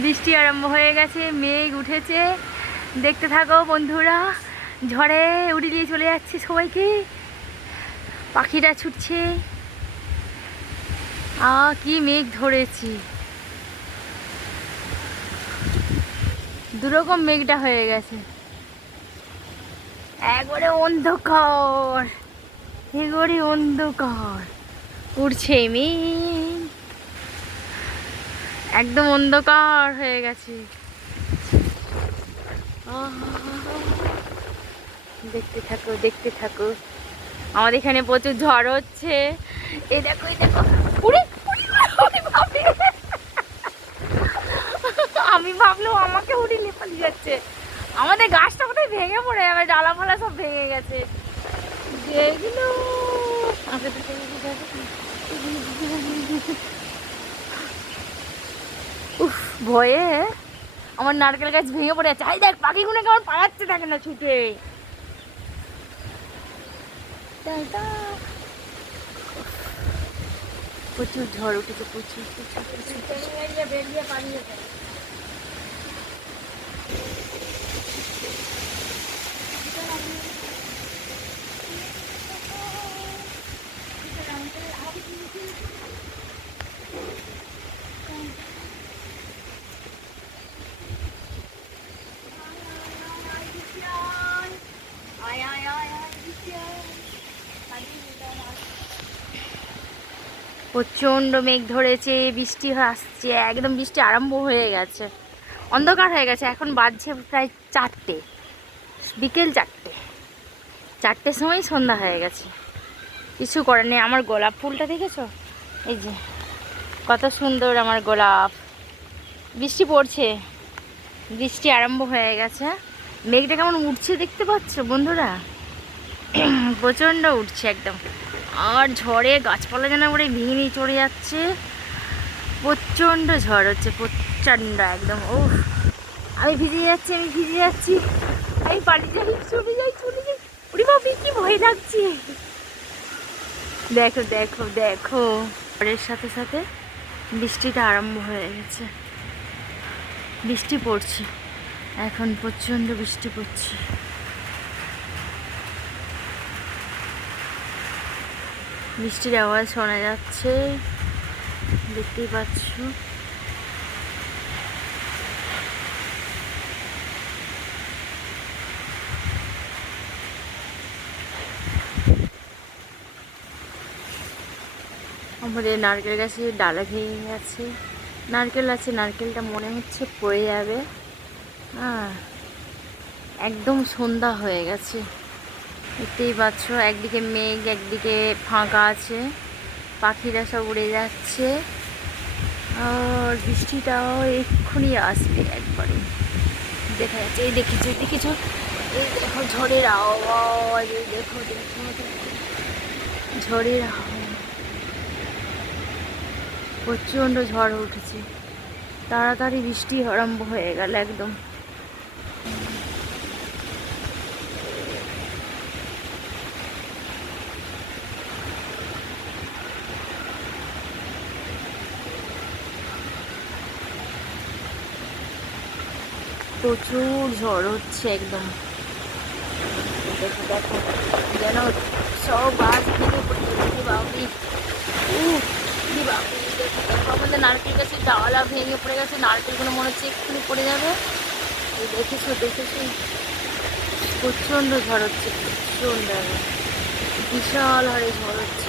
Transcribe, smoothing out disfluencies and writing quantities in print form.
বৃষ্টি আরম্ভ হয়ে গেছে, মেঘ উঠেছে। দেখতে থাকো বন্ধুরা, ঝড়ে উড়িয়ে নিয়ে চলে যাচ্ছে সবাইকে। পাখিরা ছুটছে। কি মেঘ ধরেছি, দুরকম মেঘটা হয়ে গেছে। একবারে অন্ধকার, একবারে অন্ধকার উড়ছে মেঘ, একদম অন্ধকার হয়ে গেছে। দেখতে থাকো, দেখতে থাকো। আমাদের এখানে প্রচুর ঝড় হচ্ছে। এই দেখো, এই দেখো। উড়ে আমি ভাবলাম আমাকে উড়ে নিয়ে পালিয়ে যাচ্ছে। আমাদের গাছটা কোথায় ভেঙে পড়ে যাবে, ডালা ফালা সব ভেঙে গেছে। যেগুলো উফ, ভয়ে আমার নারকেল গাছ ভেঙে পড়ে যাচ্ছে। আই দেখ, পাখিগুলো কেমন পালাচ্ছে, থাকে না ছুটে। প্রচুর ঝড় উঠেছে, প্রচুর প্রচুর প্রচুর। প্রচণ্ড মেঘ ধরেছে, বৃষ্টি আসছে, একদম বৃষ্টি আরম্ভ হয়ে গেছে। অন্ধকার হয়ে গেছে। এখন বাজছে প্রায় 4টে, বিকেল 4টে। 4টের সময় সন্ধ্যা হয়ে গেছে। কিছু করার নেই। আমার গোলাপ ফুলটা দেখেছো? এই যে কত সুন্দর আমার গোলাপ। বৃষ্টি পড়ছে, বৃষ্টি আরম্ভ হয়ে গেছে। মেঘটা কেমন উঠছে দেখতে পাচ্ছ বন্ধুরা? প্রচণ্ড উঠছে একদম। আর ঝড়ে গাছপালা যেন করে ভেঙে নিয়ে চলে যাচ্ছে। প্রচণ্ড ঝড় হচ্ছে, প্রচণ্ড একদম। ও, আমি ভিজে যাচ্ছি, আমি ভিজে যাচ্ছি। আমি পালিয়ে যাই, চলে যাই, চলে যাই। ওরে বাবা, কি ভয় লাগছে। দেখো দেখো দেখো, ঝড়ের সাথে সাথে বৃষ্টিটা আরম্ভ হয়ে গেছে। বৃষ্টি পড়ছে এখন, প্রচণ্ড বৃষ্টি পড়ছে। বৃষ্টির আওয়াজ শোনা যাচ্ছে, দেখতেই পাচ্ছ। আমাদের নারকেল গাছের ডালা ভেঙে গেছে। নারকেল আছে, নারকেলটা মনে হচ্ছে পড়ে যাবে। একদম সন্ধ্যা হয়ে গেছে, দেখতেই পাচ্ছ। একদিকে মেঘ, একদিকে ফাঁকা আছে। পাখিরা সব উড়ে যাচ্ছে। আর বৃষ্টিটাও এক্ষুনি আসবে একবারে, দেখা যাচ্ছে। এই দেখেছো, দেখেছো? এই দেখো ঝড়ের আওয়াজ, এই দেখো দেখো ঝড়ের আওয়াজ। প্রচণ্ড ঝড় উঠেছে, তাড়াতাড়ি বৃষ্টি আরম্ভ হয়ে গেল একদম। প্রচুর ঝড় হচ্ছে একদম। দেখো দেখো, যেন সব গাছ ভেঙে পড়ে যাচ্ছে। বাবরি, বাবরি, দেখো দেখো, আমাদের নারকেল গাছের ডালা ভেঙে পড়ে গেছে। নারকেলগুলো মনে হচ্ছে এক্ষুনি পড়ে যাবে। এই দেখেছো, দেখেছো? প্রচণ্ড ঝড় হচ্ছে, প্রচণ্ড, বিশাল হারে ঝড় হচ্ছে।